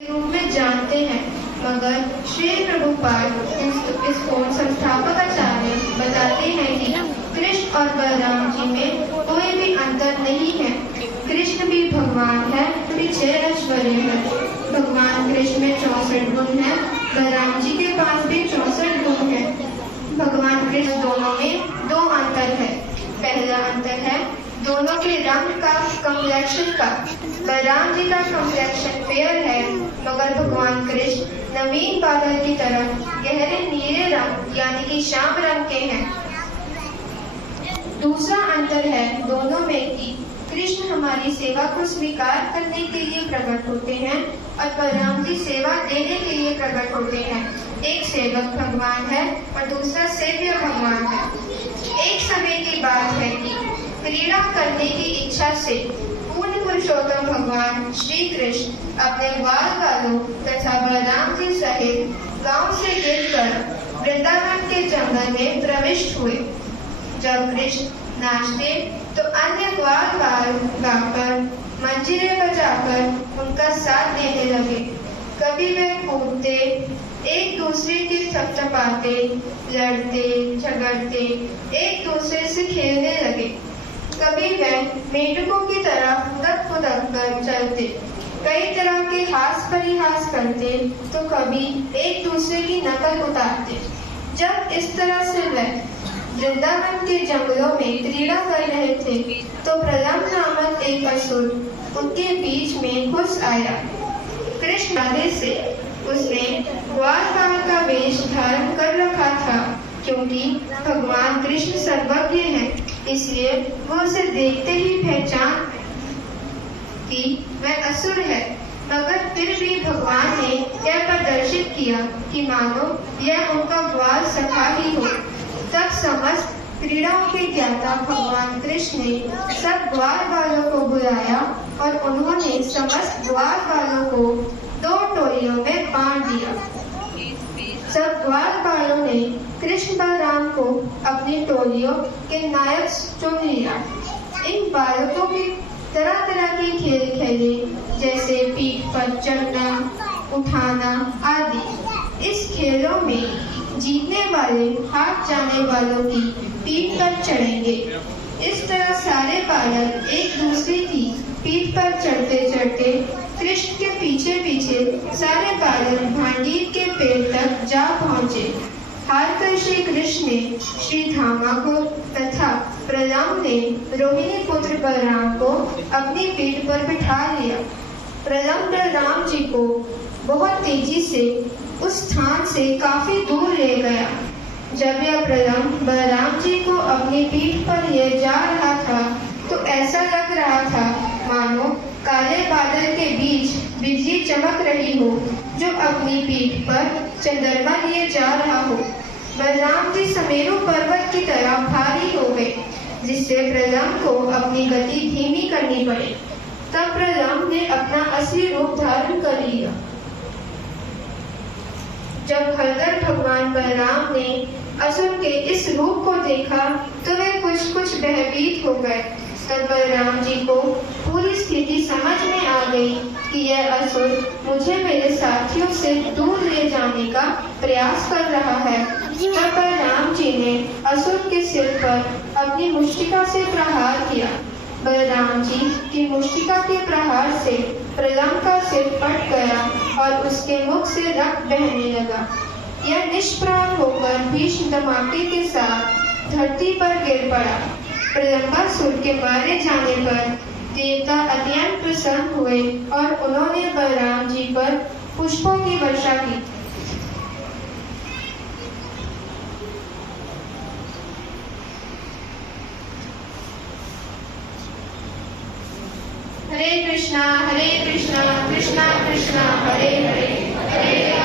रूप में जानते हैं, मगर श्री प्रभुपाद इसको संस्थापक आचार्य बताते हैं कि कृष्ण और बलराम जी में कोई भी अंतर नहीं है। कृष्ण भी भगवान है, भी 6 ऐश्वर्य है। भगवान कृष्ण में 64 गुण है, बलराम जी के पास भी 64 गुण है। भगवान कृष्ण दोनों में 2 अंतर है। पहला अंतर है दोनों के रंग का, कम्प्लेक्शन का। बलराम जी का कम्प्लेक्शन फेयर है, मगर भगवान कृष्ण नवीन बादल की तरह गहरे नीले रंग यानी कि श्याम रंग के हैं। दूसरा अंतर है दोनों में कि कृष्ण हमारी सेवा को स्वीकार करने के लिए प्रकट होते हैं और बलराम जी सेवा देने के लिए प्रकट होते हैं। एक सेवक भगवान है और दूसरा सेव्य भगवान है। एक समय की बात है कि क्रीड़ा करने की इच्छा से पूर्ण पुरुषोत्तम भगवान श्री कृष्ण अपने ग्वाल बालों तथा बलराम जी सहित गांव से गिरकर वृंदावन के जंगल में प्रविष्ट हुए। जब कृष्ण नाचते तो अन्य ग्वाल बाल गाकर मंजीरे बजाकर उनका साथ देने लगे। कभी वे कूदते, एक दूसरे की थपथपाते, लड़ते झगड़ते, एक दूसरे से खेलने लगे। कभी वह मेंढकों की तरह फुदक फुदक कर चलते, कई तरह के हास परिहास करते, तो कभी एक दूसरे की नकल उतारते। जब इस तरह से वह वृंदावन के जंगलों में क्रीड़ा कर रहे थे, तो प्रलम्ब नामक एक असुर उनके बीच में घुस आया। कृष्ण आदेश से उसने ग्वाल बाल का वेश धारण कर रखा था, क्योंकि भगवान कृष्ण सर्वज्ञ हैं, इसलिए वो उसे देखते ही पहचान कि वह असुर है। मगर फिर भी भगवान ने यह प्रदर्शित किया कि मानो यह उनका ग्वाल सखा ही हो। तब समस्त क्रीड़ाओं के ज्ञाता भगवान कृष्ण ने सब ग्वाल बालों को बुलाया और उन्होंने समस्त ग्वाल बालों को 2 टोलियों में बांट दिया। सब ग्वाल बालों ने कृष्ण बलराम को अपनी टोलियों के नायक चुन लिया। इन बालकों की तरह तरह के खेल खेले, जैसे पीठ पर चढ़ना, उठाना आदि। इस खेलों में जीतने वाले हार जाने वालों की पीठ पर चढ़ेंगे। इस तरह सारे बालक एक दूसरे की पीठ पर चढ़ते चढ़ते कृष्ण के पीछे पीछे सारे बालक भांडीर के पेड़ तक जा पहुँचे। हारकर श्री कृष्ण ने श्री धामा को तथा प्रलम्ब ने रोहिणी पुत्र बलराम को अपनी पीठ पर बिठा लिया। प्रलम्ब बलराम जी को बहुत तेजी से उस स्थान से काफी दूर ले गया। जब यह प्रलम्ब बलराम जी को अपनी पीठ पर ले जा रहा था, तो ऐसा लग रहा था मानो काले बादल के बीच बिजली चमक रही हो, जो अपनी पीठ पर चंद्रमा लिए जा रहा हो। बलराम जी समेरु पर्वत की तरह भारी हो गए, जिससे प्रलम्ब को अपनी गति धीमी करनी पड़ी। तब प्रलम्ब ने अपना असली रूप धारण कर लिया। जब हलधर भगवान बलराम ने असुर के इस रूप को देखा, तो वे कुछ भयभीत हो गए। तब बलराम जी को पूरी स्थिति समझ में आ गई कि यह असुर मुझे मेरे साथियों से दूर ले जाने का प्रयास कर रहा है। तब बलराम जी ने असुर के सिर पर अपनी मुष्टिका से प्रहार किया। बलराम जी की मुष्टिका के प्रहार से प्रलम्ब का सिर फट गया और उसके मुख से रक्त बहने लगा। यह निष्प्राण होकर भीषण धमाके के साथ धरती पर गिर पड़ा। प्रलम्बासुर के मारे जाने पर देवता अत्यंत प्रसन्न हुए और उन्होंने बलराम जी पर पुष्पों की वर्षा की। हरे कृष्णा कृष्णा कृष्णा हरे हरे, हरे